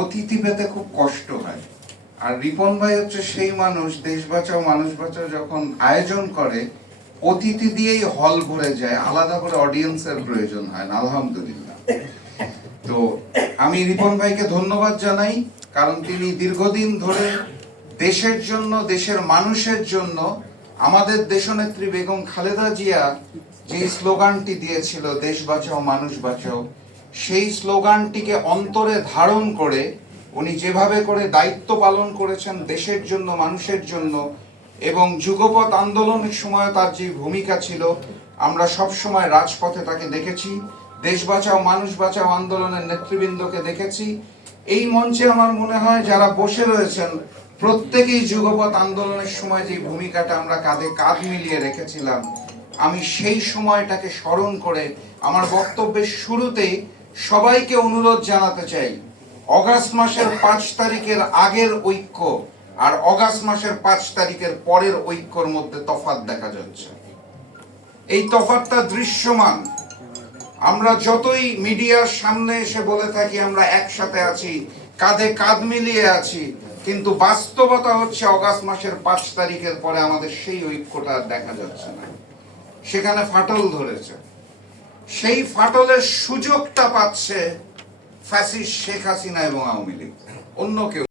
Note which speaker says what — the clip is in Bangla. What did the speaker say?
Speaker 1: অতিথি পেতে খুব কষ্ট হয়। আর রিপন ভাই হচ্ছে সেই মানুষ, দেশ বাঁচাও, মানুষ বাঁচাও যখন আয়োজন করে, অতিথি দিয়েই হল ভরে যায়। আলাদা করে অডিয়েন্সের প্রয়োজন হয় না, আলহামদুলিল্লাহ। তো আমি রিপন ভাইকে ধন্যবাদ জানাই, কারণ তিনি দীর্ঘদিন ধরে দেশের জন্য, দেশের মানুষের জন্য আমাদের দেশনেত্রী বেগম খালেদা জিয়া যে স্লোগানটি দিয়েছিল, দেশ বাঁচাও, মানুষ বাঁচাও সেই স্লোগানটিকে অন্তরে ধারণ করে উনি যেভাবে করে দায়িত্ব পালন করেছেন দেশের জন্য, মানুষের জন্য, এবং যুগপথ আন্দোলনের সময় তার যে ভূমিকা ছিল, আমরা সব সময় রাজপথে তাকে দেখেছি, দেশ বাঁচাও, মানুষ বাঁচাও আন্দোলনের নেতৃবৃন্দকে দেখেছি। এই মঞ্চে আমার মনে হয় যারা বসে রয়েছেন, প্রত্যেকেই যুগপথ আন্দোলনের সময় যে ভূমিকাটা আমরা কাঁধে কাঁধ মিলিয়ে রেখেছিলাম, আমি সেই সময়টাকে স্মরণ করে আমার বক্তব্যের শুরুতেই সবাইকে অনুরোধ জানাতে চাই। অগাস্ট মাসের পাঁচ তারিখের আগের ঐক্য আর অগাস্ট মাসের পাঁচ তারিখের পরের ঐক্যর মধ্যে তফাৎ দেখা যাচ্ছে। এই তফাৎটা দৃশ্যমান। আমরা যতই মিডিয়ার সামনে এসে বলে থাকি, আমরা একসাথে আছি, কাঁধে কাঁধ মিলিয়ে আছি, কিন্তু বাস্তবতা হচ্ছে অগাস্ট মাসের পাঁচ তারিখের পরে আমাদের সেই ঐক্যটা দেখা যাচ্ছে না। সেখানে ফাটল ধরেছে। সেই ফাটলের সুযোগটা পাচ্ছে ফ্যাসিস শেখ হাসিনা এবং আওয়ামী লীগ। অন্য কেউ